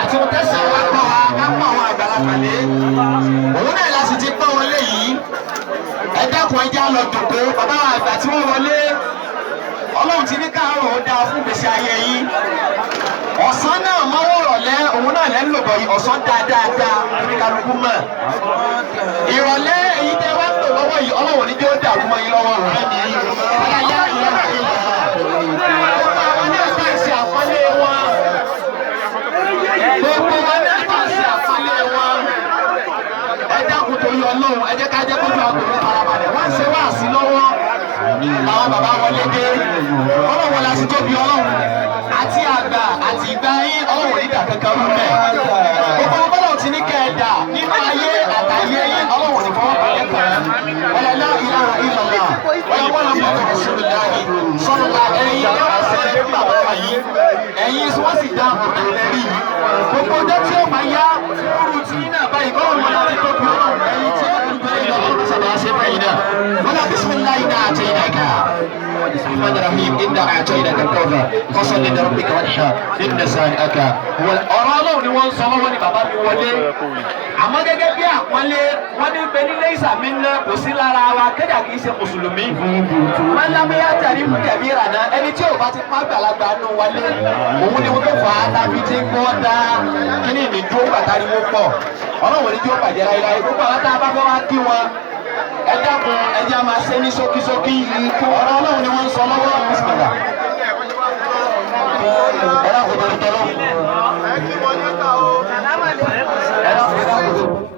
àti ohun tẹ́sán wa kọ́ wa ká pọ̀ àwọn àgbàlagbà lé òun náà la sì ti pọ́n wọlé yìí ẹ dákun ẹ já lọ jòkó bàbá àgbà tí wọ́n wọlé ọlọ́run ti ní káàárọ̀ ó dáa fún gbèsè ayé yìí ọ̀sán náà mọ́wọ́ rọ̀lẹ́ òun náà lẹ́ ń lò bọ̀ yìí ọ̀sán dáadáa ní kálukú mọ̀ ìrọ̀lẹ́ èyí tẹ́ wá ń lò lọ́wọ́ yìí ọlọ́run ní bí ó dàrú mọ́ yín lọ́wọ́ Ọlọ́run ẹ jẹ́ ká jẹ́ kójú àgbèrè farabalẹ̀ wọ́n ń ṣe wáàsí lọ́wọ́ làwọn bàbá wọlé dé ọlọ́run la sì tóbi ọlọ́run àti àgbà àti ìgbà yín ọlọ́run nígbà kankan rú mẹ́ gbogbo ọlọ́run ti ní kẹ́ ẹ dà nínú ayé àtàyé yín ọlọ́run ní fọwọ́ pẹ̀lẹ́ kan wala la ilaha illallah wala muhammadur rasulullah sọ́nùlá ẹ̀yìn ẹ̀sẹ̀ bàbá yìí ẹ̀yìn tí wọ́n sì dá àtẹ̀rí gbogbo ọjọ́ tí ó máa yá fúru tí náà báyìí ọlọ́run láti tóbi ọlọ́run ẹ̀yìn tí ó ولا بسم الله إنا أعطيناك الرحمن الرحيم إنا أعطيناك الكوثر فصل لربك وانحر إن شانئك هو ọ̀rọ̀ Ọlọ́run ni wọ́n ń sọ lọ́wọ́ ní bàbá mi wọlé àmọ́ gẹ́gẹ́ bí àpọ́nlé wọ́n ní bẹ nílé ìsàmì ńlá kò sí lára wa kéjà kì í ṣe mùsùlùmí máa ń lábẹ́yà tàbí mú kẹ̀mí ìrànà ẹni tí ò bá ti pàgbà lágbà nù wọlé òun ni wọ́n tó fà á tàbí tí ń gbọ́ dá kíní ìní dúró pàtàkì wọ́n pọ̀ Ọlọ́run ní tí ó bàjẹ́ láyé gbogbo àwọn tá a bá fẹ́ wá kí wọn ẹ dákun ẹ jẹ́ máa ṣe ní ṣókíṣókí ọ̀rọ̀ Ọlọ́run ni wọ́n ń sọ lọ́wọ́ bisimilá ẹ dákun tó ń tọ́lọ́ ẹ dákun tó ń tọ́lọ́.